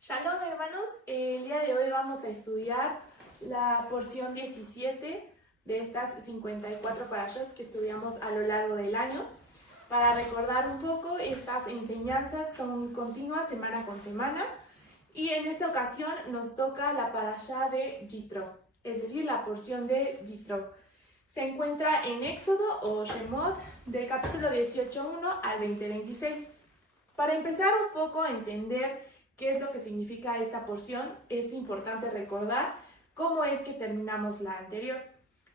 Shalom hermanos, el día de hoy vamos a estudiar la porción 17 de estas 54 parashot que estudiamos a lo largo del año. Para recordar un poco, estas enseñanzas son continuas semana con semana y en esta ocasión nos toca la parashá de Yitro, es decir, la porción de Yitro. Se encuentra en Éxodo o Shemot del capítulo 18.1 al 20.26. Para empezar un poco a entender qué es lo que significa esta porción, es importante recordar cómo es que terminamos la anterior.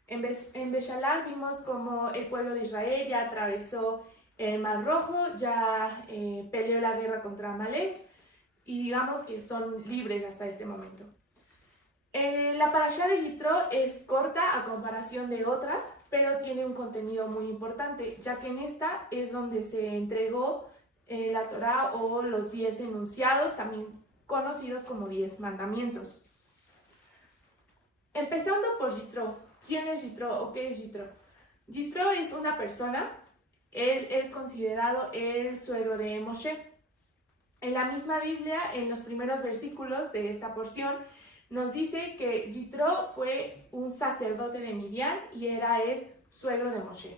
En Beshalach vimos cómo el pueblo de Israel ya atravesó el Mar Rojo, ya peleó la guerra contra Amalek y digamos que son libres hasta este momento. La parashá de Yitro es corta a comparación de otras, pero tiene un contenido muy importante, ya que en esta es donde se entregó la Torá o los 10 enunciados, también conocidos como 10 mandamientos. Empezando por Yitro. ¿Quién es Yitro o qué es Yitro? Yitro es una persona, él es considerado el suegro de Moshe. En la misma Biblia, en los primeros versículos de esta porción, nos dice que Yitro fue un sacerdote de Midian y era el suegro de Moshe.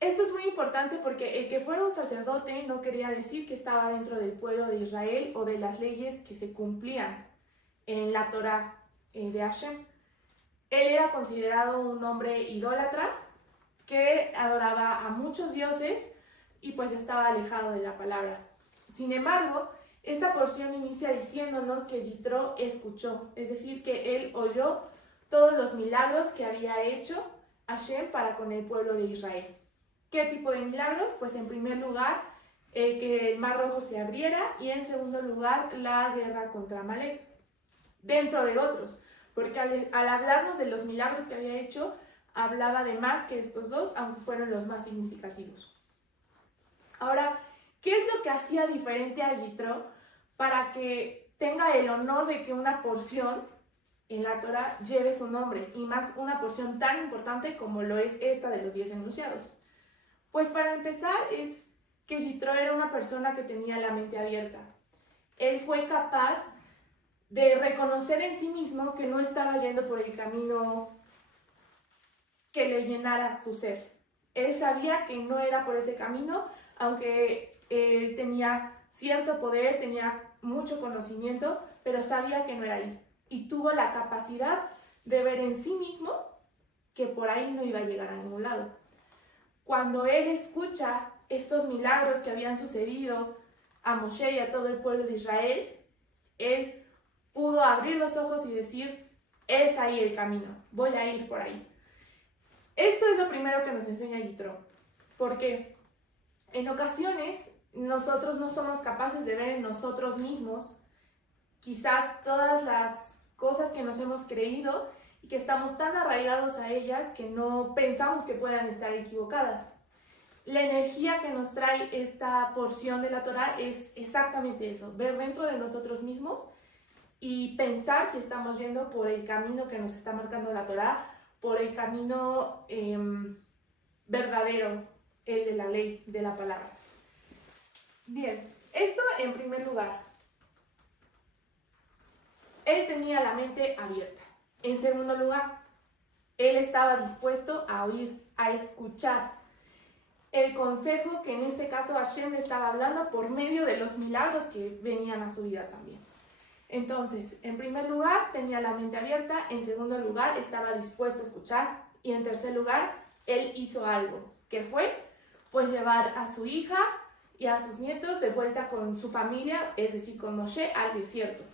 Esto es muy importante porque el que fuera un sacerdote no quería decir que estaba dentro del pueblo de Israel o de las leyes que se cumplían en la Torá de Hashem. Él era considerado un hombre idólatra que adoraba a muchos dioses y pues estaba alejado de la palabra. Sin embargo, esta porción inicia diciéndonos que Yitro escuchó, es decir, que él oyó todos los milagros que había hecho Hashem para con el pueblo de Israel. ¿Qué tipo de milagros? Pues en primer lugar, que el Mar Rojo se abriera y en segundo lugar, la guerra contra Amalek, dentro de otros, porque al hablarnos de los milagros que había hecho, hablaba de más que estos dos, aunque fueron los más significativos. Ahora, ¿qué es lo que hacía diferente a Yitro para que tenga el honor de que una porción en la Torá lleve su nombre, y más una porción tan importante como lo es esta de los 10 enunciados? Pues para empezar es que Yitro era una persona que tenía la mente abierta. Él fue capaz de reconocer en sí mismo que no estaba yendo por el camino que le llenara su ser. Él sabía que no era por ese camino, aunque él tenía cierto poder, tenía mucho conocimiento, pero sabía que no era ahí. Y tuvo la capacidad de ver en sí mismo que por ahí no iba a llegar a ningún lado. Cuando él escucha estos milagros que habían sucedido a Moshe y a todo el pueblo de Israel, él pudo abrir los ojos y decir, es ahí el camino, voy a ir por ahí. Esto es lo primero que nos enseña Yitro, porque en ocasiones nosotros no somos capaces de ver en nosotros mismos quizás todas las cosas que nos hemos creído y que estamos tan arraigados a ellas que no pensamos que puedan estar equivocadas. La energía que nos trae esta porción de la Torá es exactamente eso, ver dentro de nosotros mismos y pensar si estamos yendo por el camino que nos está marcando la Torá, por el camino verdadero, el de la ley, de la palabra. Bien, esto en primer lugar. Él tenía la mente abierta. En segundo lugar, él estaba dispuesto a oír, a escuchar el consejo que en este caso Hashem le estaba hablando por medio de los milagros que venían a su vida también. Entonces, en primer lugar, tenía la mente abierta. En segundo lugar, estaba dispuesto a escuchar. Y en tercer lugar, él hizo algo. ¿Qué fue? Pues llevar a su hija y a sus nietos de vuelta con su familia, es decir, con Moshe, al desierto.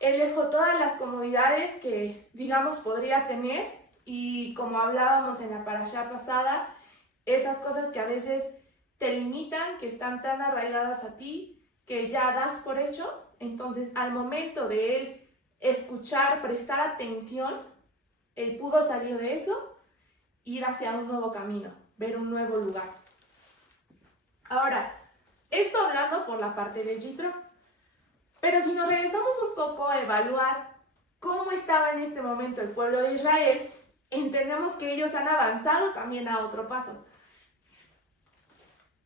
Él dejó todas las comodidades que, digamos, podría tener, y como hablábamos en la parashá pasada, esas cosas que a veces te limitan, que están tan arraigadas a ti, que ya das por hecho. Entonces, al momento de él escuchar, prestar atención, él pudo salir de eso, ir hacia un nuevo camino, ver un nuevo lugar. Ahora, esto hablando por la parte de Yitro. Pero si nos regresamos un poco a evaluar cómo estaba en este momento el pueblo de Israel, entendemos que ellos han avanzado también a otro paso.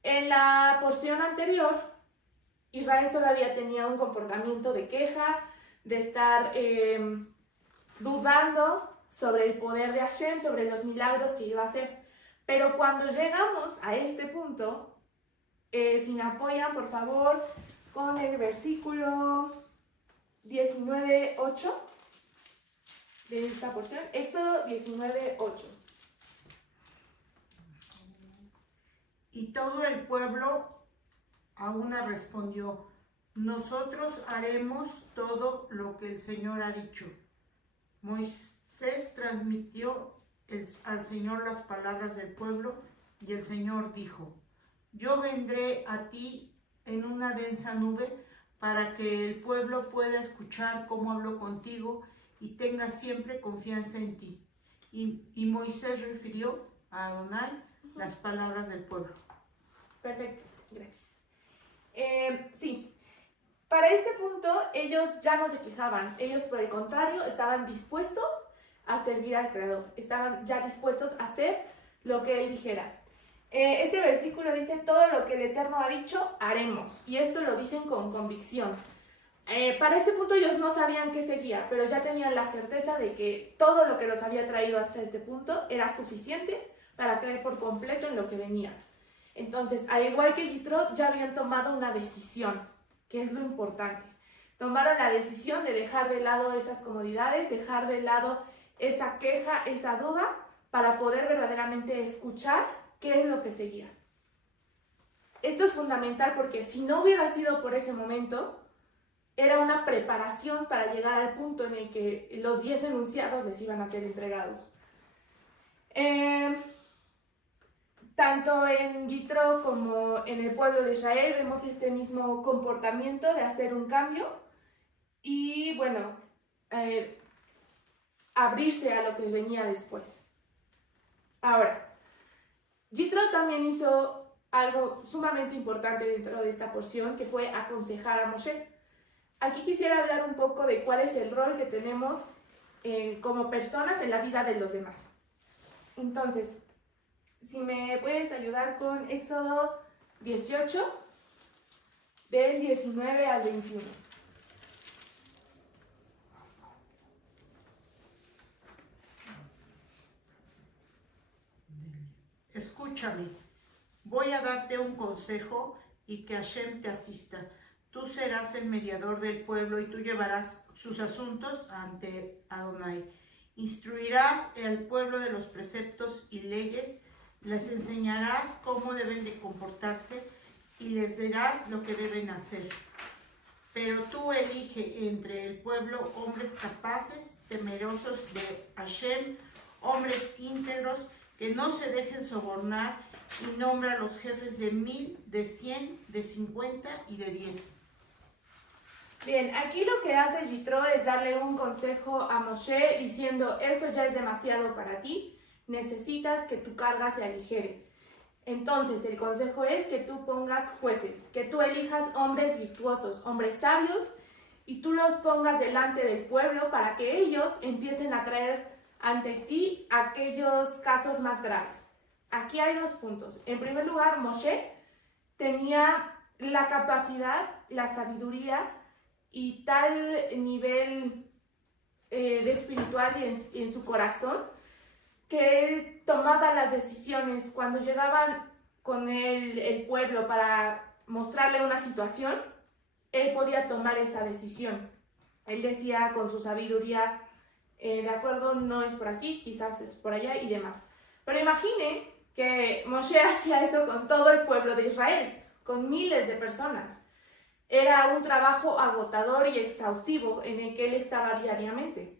En la porción anterior Israel todavía tenía un comportamiento de queja, de estar dudando sobre el poder de Hashem, sobre los milagros que iba a hacer. Pero cuando llegamos a este punto, si me apoyan, por favor, con el versículo 19:8 de esta porción, Éxodo 19:8. Y todo el pueblo a una respondió: nosotros haremos todo lo que el Señor ha dicho. Moisés transmitió al Señor las palabras del pueblo, y el Señor dijo: yo vendré a ti en una densa nube para que el pueblo pueda escuchar cómo hablo contigo y tenga siempre confianza en ti. Y Moisés refirió a Adonai las palabras del pueblo. Perfecto, gracias. Sí, para este punto ellos ya no se quejaban, ellos por el contrario estaban dispuestos a servir al Creador, estaban ya dispuestos a hacer lo que Él dijera. Este versículo dice: todo lo que el Eterno ha dicho, haremos, y esto lo dicen con convicción. Para este punto ellos no sabían qué seguía, pero ya tenían la certeza de que todo lo que los había traído hasta este punto era suficiente para creer por completo en lo que venía. Entonces, al igual que Yitro, ya habían tomado una decisión, que es lo importante. Tomaron la decisión de dejar de lado esas comodidades, dejar de lado esa queja, esa duda, para poder verdaderamente escuchar qué es lo que seguía. Esto es fundamental porque si no hubiera sido por ese momento, era una preparación para llegar al punto en el que los 10 enunciados les iban a ser entregados. Tanto en Yitro como en el pueblo de Israel vemos este mismo comportamiento de hacer un cambio y, bueno, abrirse a lo que venía después. Ahora, Yitro también hizo algo sumamente importante dentro de esta porción, que fue aconsejar a Moshe. Aquí quisiera hablar un poco de cuál es el rol que tenemos como personas en la vida de los demás. Entonces, si me puedes ayudar con Éxodo 18, del 19 al 21. Escúchame, voy a darte un consejo y que Hashem te asista. Tú serás el mediador del pueblo y tú llevarás sus asuntos ante Adonai. Instruirás al pueblo de los preceptos y leyes, les enseñarás cómo deben de comportarse y les dirás lo que deben hacer. Pero tú elige entre el pueblo hombres capaces, temerosos de Hashem, hombres íntegros, que no se dejen sobornar, y nombra a los jefes de 1000, de 100, de 50 y de 10. Bien, aquí lo que hace Yitro es darle un consejo a Moshe diciendo: esto ya es demasiado para ti, necesitas que tu carga se aligere. Entonces el consejo es que tú pongas jueces, que tú elijas hombres virtuosos, hombres sabios, y tú los pongas delante del pueblo para que ellos empiecen a traer ante ti aquellos casos más graves. Aquí hay 2 puntos. En primer lugar, Moshe tenía la capacidad, la sabiduría y tal nivel de espiritual y en su corazón, que él tomaba las decisiones cuando llegaban con él el pueblo para mostrarle una situación. Él podía tomar esa decisión. Él decía con su sabiduría: de acuerdo, no es por aquí, quizás es por allá y demás. Pero imagine que Moshe hacía eso con todo el pueblo de Israel, con miles de personas. Era un trabajo agotador y exhaustivo en el que él estaba diariamente.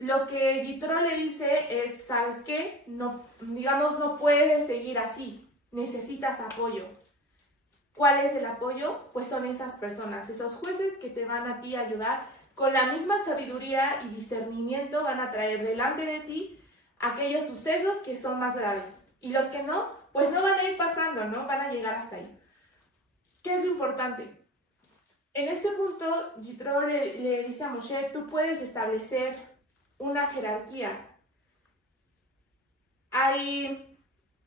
Lo que Yitro le dice es: ¿sabes qué? No, digamos, no puedes seguir así, necesitas apoyo. ¿Cuál es el apoyo? Pues son esas personas, esos jueces que te van a ti a ayudar con la misma sabiduría y discernimiento, van a traer delante de ti aquellos sucesos que son más graves. Y los que no, pues no van a ir pasando, ¿no? Van a llegar hasta ahí. ¿Qué es lo importante? En este punto, Yitro le dice a Moshe: tú puedes establecer una jerarquía. Hay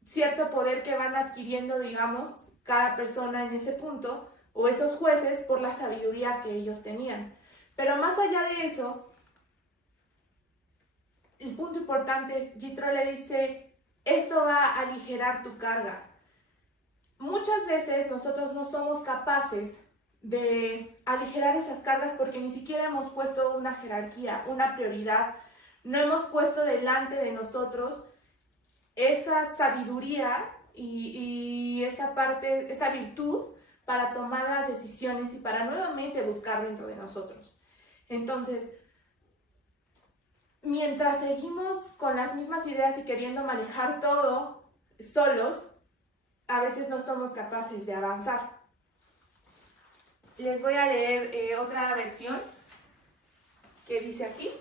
cierto poder que van adquiriendo, digamos, cada persona en ese punto, o esos jueces por la sabiduría que ellos tenían. Pero más allá de eso, el punto importante es, Yitro le dice, esto va a aligerar tu carga. Muchas veces nosotros no somos capaces de aligerar esas cargas porque ni siquiera hemos puesto una jerarquía, una prioridad, no hemos puesto delante de nosotros esa sabiduría y esa parte, esa virtud para tomar las decisiones y para nuevamente buscar dentro de nosotros. Entonces, mientras seguimos con las mismas ideas y queriendo manejar todo solos, a veces no somos capaces de avanzar. Les voy a leer otra versión que dice así.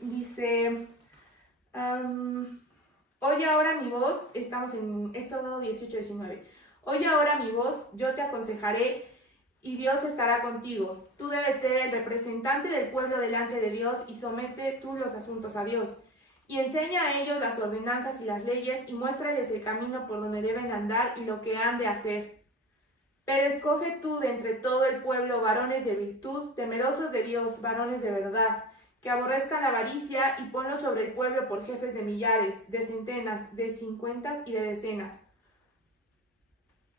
Dice, oye ahora mi voz, estamos en Éxodo 18-19. Oye ahora mi voz, yo te aconsejaré y Dios estará contigo. Tú debes ser el representante del pueblo delante de Dios y somete tú los asuntos a Dios. Y enseña a ellos las ordenanzas y las leyes y muéstrales el camino por donde deben andar y lo que han de hacer. Pero escoge tú de entre todo el pueblo varones de virtud, temerosos de Dios, varones de verdad, que aborrezcan la avaricia y ponlos sobre el pueblo por jefes de millares, de centenas, de cincuentas y de decenas.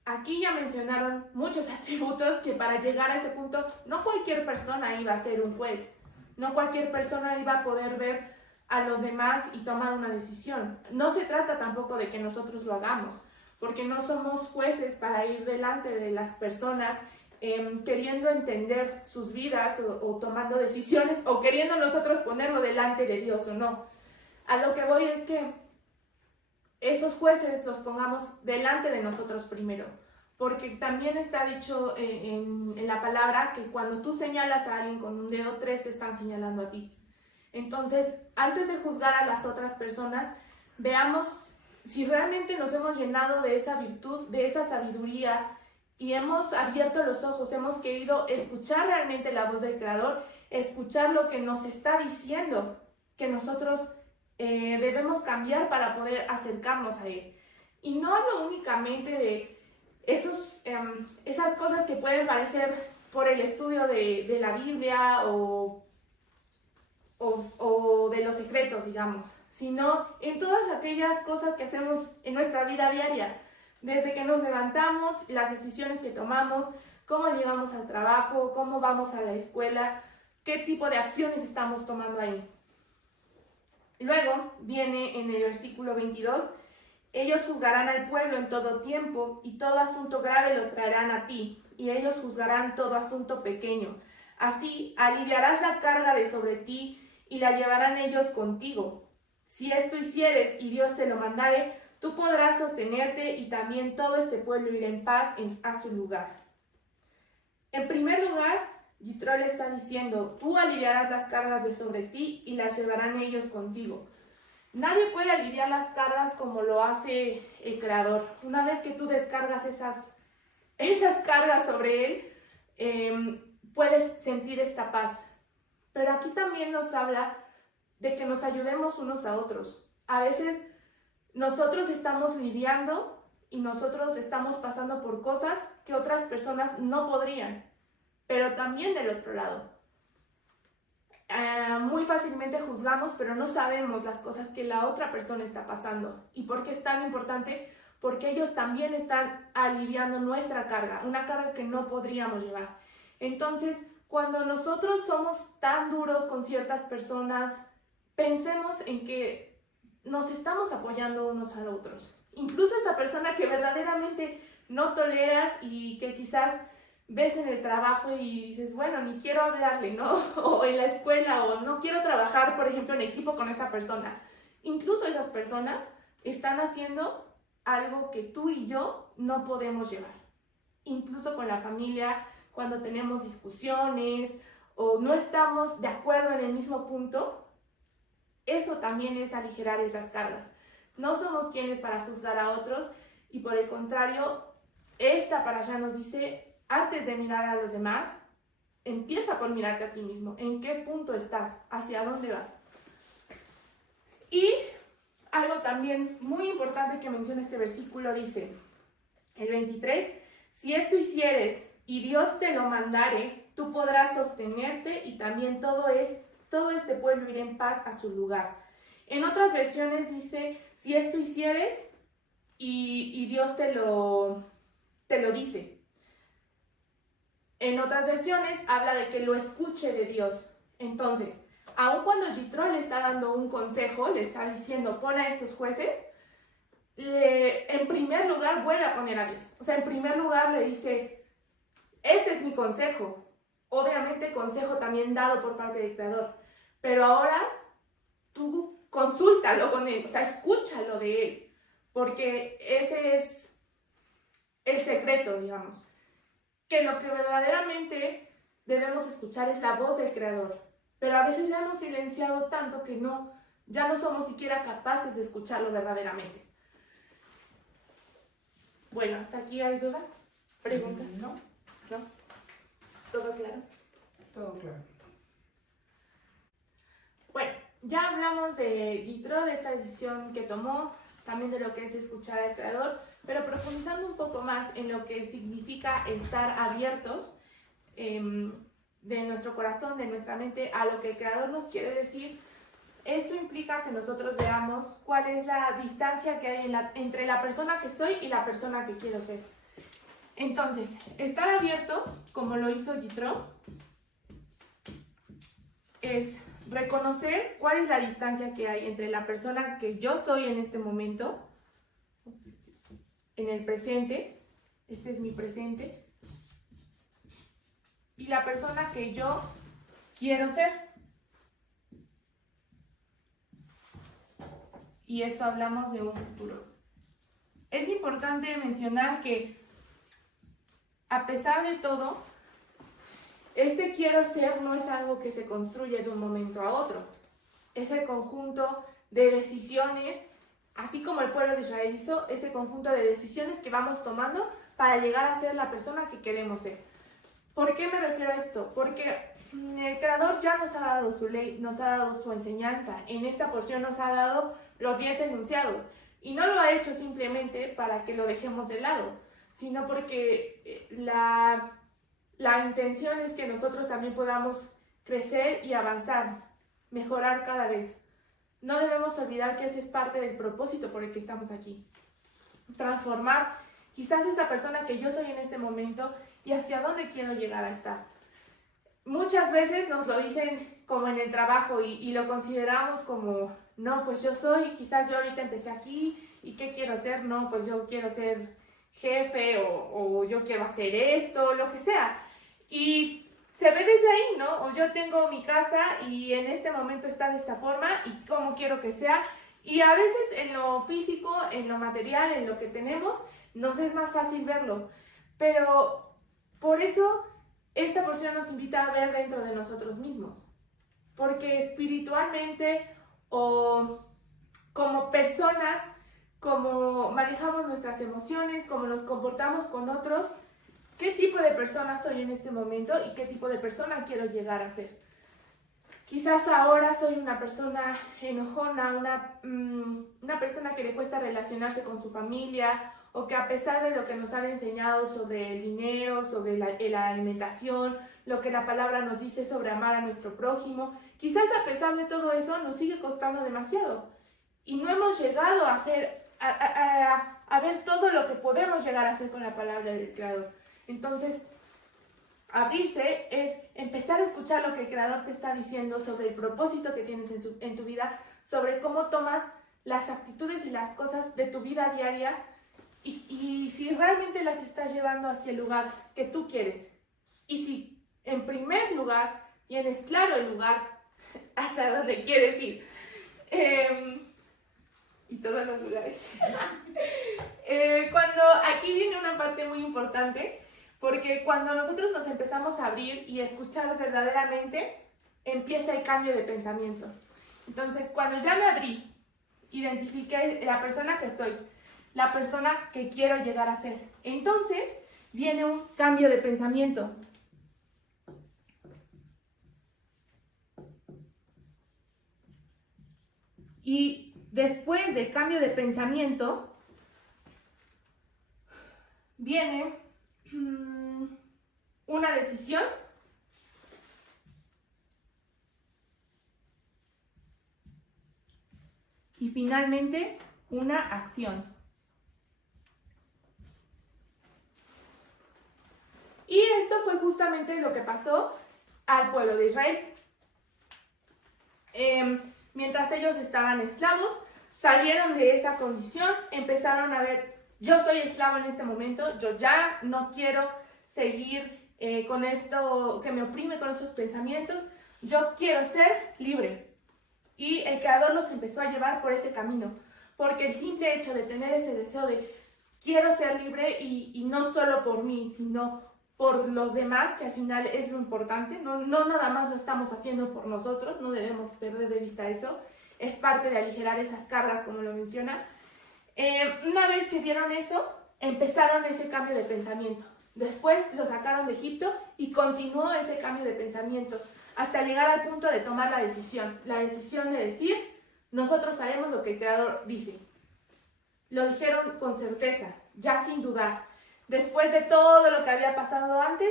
Aquí ya mencionaron muchos atributos que para llegar a ese punto no cualquier persona iba a ser un juez, no cualquier persona iba a poder ver a los demás y tomar una decisión. No se trata tampoco de que nosotros lo hagamos, porque no somos jueces para ir delante de las personas queriendo entender sus vidas o tomando decisiones o queriendo nosotros ponerlo delante de Dios o no. A lo que voy es que esos jueces los pongamos delante de nosotros primero, porque también está dicho en la palabra que cuando tú señalas a alguien con un dedo, 3 te están señalando a ti. Entonces, antes de juzgar a las otras personas, veamos si realmente nos hemos llenado de esa virtud, de esa sabiduría y hemos abierto los ojos, hemos querido escuchar realmente la voz del Creador, escuchar lo que nos está diciendo que nosotros debemos cambiar para poder acercarnos a Él. Y no hablo únicamente de esas cosas que pueden parecer por el estudio de la Biblia o de los secretos, digamos, sino en todas aquellas cosas que hacemos en nuestra vida diaria, desde que nos levantamos, las decisiones que tomamos, cómo llegamos al trabajo, cómo vamos a la escuela, qué tipo de acciones estamos tomando ahí. Luego viene en el versículo 22, ellos juzgarán al pueblo en todo tiempo y todo asunto grave lo traerán a ti, y ellos juzgarán todo asunto pequeño. Así aliviarás la carga de sobre ti y la llevarán ellos contigo. Si esto hicieres y Dios te lo mandare, tú podrás sostenerte y también todo este pueblo irá en paz a su lugar. En primer lugar, Yitro le está diciendo, tú aliviarás las cargas de sobre ti y las llevarán ellos contigo. Nadie puede aliviar las cargas como lo hace el Creador. Una vez que tú descargas esas cargas sobre Él, puedes sentir esta paz. Pero aquí también nos habla de que nos ayudemos unos a otros. A veces nosotros estamos lidiando y nosotros estamos pasando por cosas que otras personas no podrían. Pero también del otro lado. Muy fácilmente juzgamos, pero no sabemos las cosas que la otra persona está pasando. ¿Y por qué es tan importante? Porque ellos también están aliviando nuestra carga, una carga que no podríamos llevar. Entonces, cuando nosotros somos tan duros con ciertas personas, pensemos en que nos estamos apoyando unos a otros. Incluso esa persona que verdaderamente no toleras y que quizás ves en el trabajo y dices, bueno, ni quiero hablarle, ¿no? O en la escuela, o no quiero trabajar, por ejemplo, en equipo con esa persona. Incluso esas personas están haciendo algo que tú y yo no podemos llevar. Incluso con la familia, cuando tenemos discusiones o no estamos de acuerdo en el mismo punto, eso también es aligerar esas cargas. No somos quienes para juzgar a otros y por el contrario, esta parashá nos dice, antes de mirar a los demás, empieza por mirarte a ti mismo. ¿En qué punto estás? ¿Hacia dónde vas? Y algo también muy importante que menciona este versículo dice, el 23, si esto hicieres y Dios te lo mandare, tú podrás sostenerte y también todo este pueblo irá en paz a su lugar. En otras versiones dice, si esto hicieres, y Dios te lo dice. En otras versiones habla de que lo escuche de Dios. Entonces, aun cuando Yitro le está dando un consejo, le está diciendo, pon a estos jueces, en primer lugar vuelve a poner a Dios. O sea, en primer lugar le dice, este es mi consejo. Obviamente consejo también dado por parte del Creador. Pero ahora tú consúltalo con él, o sea, escúchalo de él. Porque ese es el secreto, digamos. Que lo que verdaderamente debemos escuchar es la voz del Creador. Pero a veces la hemos silenciado tanto que ya no somos siquiera capaces de escucharlo verdaderamente. Bueno, ¿hasta aquí hay dudas? ¿Preguntas? No. ¿No? ¿Todo claro? Todo claro. Bueno, ya hablamos de Yitro, de esta decisión que tomó, también de lo que es escuchar al Creador, pero profundizando un poco más en lo que significa estar abiertos de nuestro corazón, de nuestra mente, a lo que el Creador nos quiere decir. Esto implica que nosotros veamos cuál es la distancia que hay entre la persona que soy y la persona que quiero ser. Entonces, estar abierto, como lo hizo Yitro, es reconocer cuál es la distancia que hay entre la persona que yo soy en este momento, en el presente, este es mi presente, y la persona que yo quiero ser. Y esto hablamos de un futuro. Es importante mencionar que, a pesar de todo, este quiero ser no es algo que se construye de un momento a otro. Es el conjunto de decisiones, así como el pueblo de Israel hizo, ese conjunto de decisiones que vamos tomando para llegar a ser la persona que queremos ser. ¿Por qué me refiero a esto? Porque el Creador ya nos ha dado su ley, nos ha dado su enseñanza. En esta porción nos ha dado los 10 enunciados. Y no lo ha hecho simplemente para que lo dejemos de lado, sino porque la intención es que nosotros también podamos crecer y avanzar, mejorar cada vez. No debemos olvidar que ese es parte del propósito por el que estamos aquí. Transformar quizás esa persona que yo soy en este momento y hacia dónde quiero llegar a estar. Muchas veces nos lo dicen como en el trabajo y lo consideramos como, no, pues yo soy, quizás yo ahorita empecé aquí y ¿qué quiero ser? No, pues yo quiero ser jefe o yo quiero hacer esto, lo que sea. Y se ve desde ahí, ¿no? O yo tengo mi casa y en este momento está de esta forma y cómo quiero que sea. Y a veces en lo físico, en lo material, en lo que tenemos, nos es más fácil verlo. Pero por eso esta porción nos invita a ver dentro de nosotros mismos. Porque espiritualmente o como personas, como manejamos nuestras emociones, como nos comportamos con otros, ¿qué tipo de persona soy en este momento y qué tipo de persona quiero llegar a ser? Quizás ahora soy una persona enojona, una persona que le cuesta relacionarse con su familia, o que a pesar de lo que nos han enseñado sobre el dinero, sobre la alimentación, lo que la palabra nos dice sobre amar a nuestro prójimo, quizás a pesar de todo eso nos sigue costando demasiado. Y no hemos llegado a ver todo lo que podemos llegar a hacer con la palabra del Creador. Entonces, abrirse es empezar a escuchar lo que el Creador te está diciendo sobre el propósito que tienes en tu vida, sobre cómo tomas las actitudes y las cosas de tu vida diaria y si realmente las estás llevando hacia el lugar que tú quieres. Y si en primer lugar tienes claro el lugar hasta donde quieres ir. Y todos los lugares. Cuando aquí viene una parte muy importante, porque cuando nosotros nos empezamos a abrir y a escuchar verdaderamente, empieza el cambio de pensamiento. Entonces, cuando ya me abrí, identifiqué la persona que soy, la persona que quiero llegar a ser. Entonces, viene un cambio de pensamiento. Y después del cambio de pensamiento, viene una decisión y finalmente una acción. Y esto fue justamente lo que pasó al pueblo de Israel. Mientras ellos estaban esclavos, salieron de esa condición, empezaron a ver, yo soy esclavo en este momento, yo ya no quiero seguir con esto que me oprime, con estos pensamientos, yo quiero ser libre. Y el Creador los empezó a llevar por ese camino, porque el simple hecho de tener ese deseo de quiero ser libre y no solo por mí, sino por los demás, que al final es lo importante, no nada más lo estamos haciendo por nosotros, no debemos perder de vista eso, es parte de aligerar esas cargas, como lo menciona. Una vez que vieron eso, empezaron ese cambio de pensamiento. Después lo sacaron de Egipto y continuó ese cambio de pensamiento hasta llegar al punto de tomar la decisión de decir, nosotros haremos lo que el Creador dice. Lo dijeron con certeza, ya sin dudar. Después de todo lo que había pasado antes,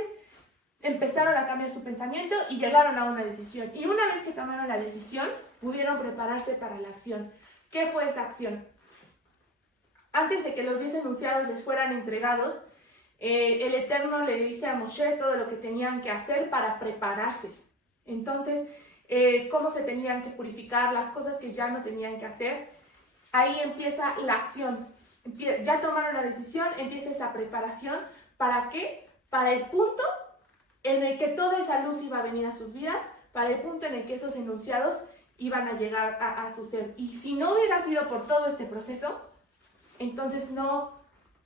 empezaron a cambiar su pensamiento y llegaron a una decisión. Y una vez que tomaron la decisión, pudieron prepararse para la acción. ¿Qué fue esa acción? Antes de que los 10 enunciados les fueran entregados, el Eterno le dice a Moshe todo lo que tenían que hacer para prepararse. Entonces, cómo se tenían que purificar, las cosas que ya no tenían que hacer. Ahí empieza la acción. Ya tomaron la decisión, empieza esa preparación. ¿Para qué? Para el punto en el que toda esa luz iba a venir a sus vidas, para el punto en el que esos enunciados iban a llegar a su ser. Y si no hubiera sido por todo este proceso, entonces no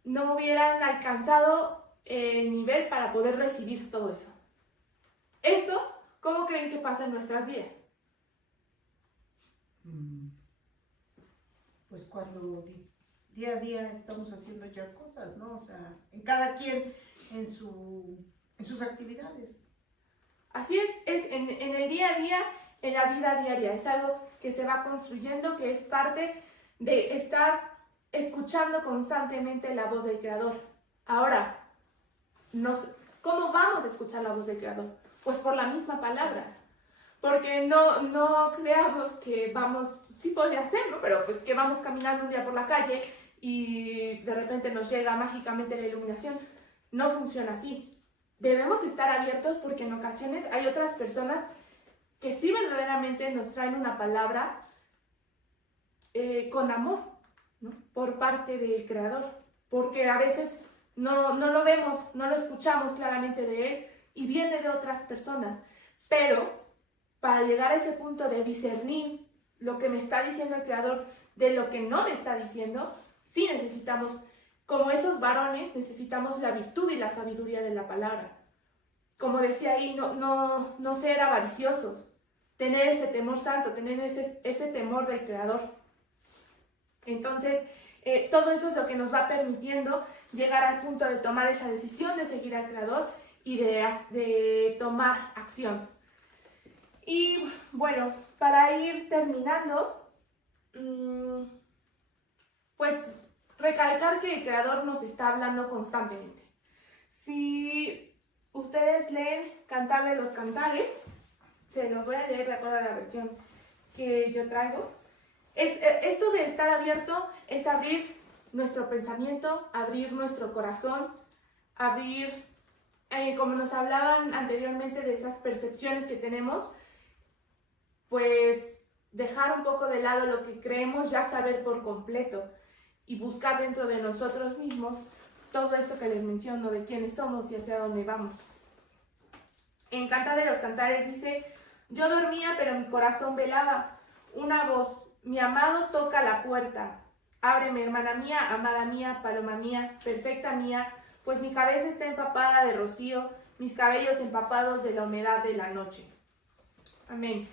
hubieran alcanzado el nivel para poder recibir todo eso. Esto, ¿cómo creen que pasa en nuestras vidas? Pues cuando día a día estamos haciendo ya cosas, ¿no? O sea, en cada quien en sus actividades. Así es en el día a día, en la vida diaria. Es algo que se va construyendo, que es parte de estar escuchando constantemente la voz del Creador. Ahora, ¿cómo vamos a escuchar la voz del Creador? Pues por la misma palabra. Porque no creamos que vamos, sí podría ser, ¿no? Pero pues que vamos caminando un día por la calle y de repente nos llega mágicamente la iluminación. No funciona así. Debemos estar abiertos porque en ocasiones hay otras personas que sí verdaderamente nos traen una palabra con amor, ¿no? Por parte del Creador. Porque a veces no lo vemos, no lo escuchamos claramente de Él y viene de otras personas. Pero para llegar a ese punto de discernir lo que me está diciendo el Creador de lo que no me está diciendo, sí necesitamos, como esos varones, necesitamos la virtud y la sabiduría de la palabra. Como decía ahí, no ser avariciosos, tener ese temor santo, tener ese temor del Creador. Entonces, todo eso es lo que nos va permitiendo llegar al punto de tomar esa decisión de seguir al Creador y de tomar acción. Y bueno, para ir terminando, pues recalcar que el Creador nos está hablando constantemente. Si ustedes leen Cantar de los Cantares, se los voy a leer de acuerdo a la versión que yo traigo. Esto de estar abierto es abrir nuestro pensamiento, abrir nuestro corazón, abrir, como nos hablaban anteriormente de esas percepciones que tenemos, pues dejar un poco de lado lo que creemos ya saber por completo y buscar dentro de nosotros mismos todo esto que les menciono de quiénes somos y hacia dónde vamos. En Cantar de los Cantares dice: yo dormía pero mi corazón velaba, una voz, mi amado toca la puerta, ábreme hermana mía, amada mía, paloma mía, perfecta mía, pues mi cabeza está empapada de rocío, mis cabellos empapados de la humedad de la noche. Amén.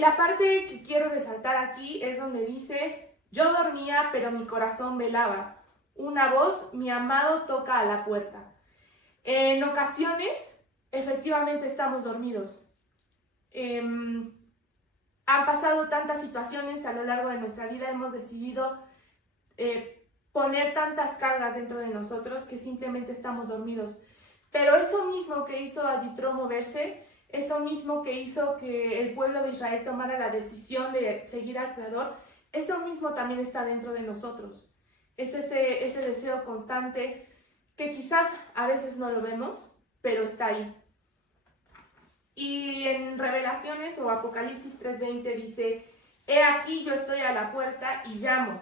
La parte que quiero resaltar aquí es donde dice: yo dormía pero mi corazón velaba, una voz, mi amado toca a la puerta. En ocasiones efectivamente estamos dormidos. Han pasado tantas situaciones a lo largo de nuestra vida, hemos decidido poner tantas cargas dentro de nosotros que simplemente estamos dormidos. Pero eso mismo que hizo a Yitro moverse, eso mismo que hizo que el pueblo de Israel tomara la decisión de seguir al Creador, eso mismo también está dentro de nosotros. Es ese deseo constante que quizás a veces no lo vemos, pero está ahí. Y en Revelaciones o Apocalipsis 3:20 dice: he aquí yo estoy a la puerta y llamo.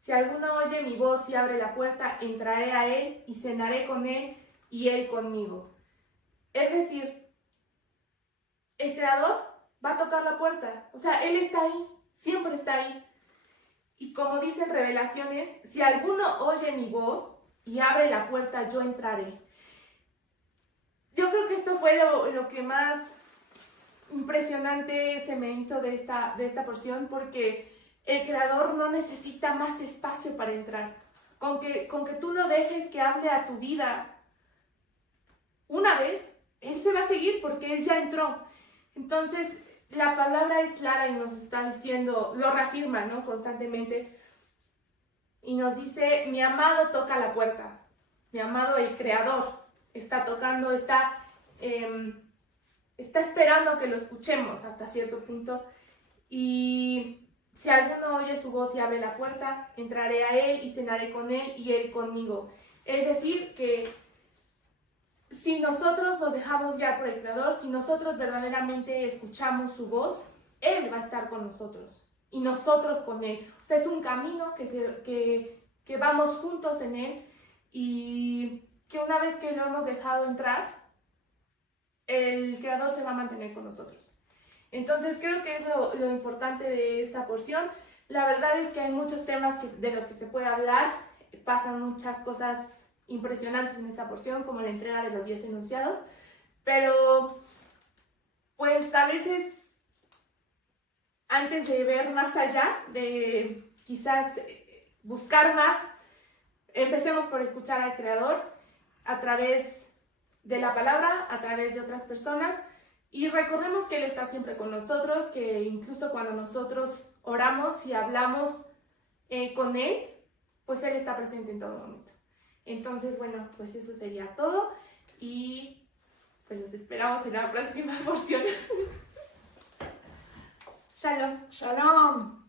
Si alguno oye mi voz y abre la puerta, entraré a él y cenaré con él y él conmigo. Es decir, el Creador va a tocar la puerta. O sea, Él está ahí, siempre está ahí. Y como dice en Revelaciones, si alguno oye mi voz y abre la puerta, yo entraré. Yo creo que esto fue lo que más impresionante se me hizo de esta porción, porque el Creador no necesita más espacio para entrar. Con que tú no dejes que hable a tu vida una vez, Él se va a seguir porque Él ya entró. Entonces, la palabra es clara y nos está diciendo, lo reafirma, ¿no? Constantemente. Y nos dice: mi amado toca la puerta. Mi amado, el Creador, está tocando, está esperando que lo escuchemos hasta cierto punto. Y si alguno oye su voz y abre la puerta, entraré a él y cenaré con él y él conmigo. Es decir, que si nosotros nos dejamos guiar por el Creador, si nosotros verdaderamente escuchamos su voz, Él va a estar con nosotros y nosotros con Él. O sea, es un camino que vamos juntos en Él, y que una vez que lo hemos dejado entrar, el Creador se va a mantener con nosotros. Entonces creo que es lo importante de esta porción. La verdad es que hay muchos temas de los que se puede hablar, pasan muchas cosas impresionantes en esta porción, como la entrega de los 10 enunciados, pero pues a veces, antes de ver más allá, de quizás buscar más, empecemos por escuchar al Creador a través de la palabra, a través de otras personas, y recordemos que Él está siempre con nosotros, que incluso cuando nosotros oramos y hablamos con Él, pues Él está presente en todo momento. Entonces, bueno, pues eso sería todo, y pues los esperamos en la próxima porción. Shalom. Shalom.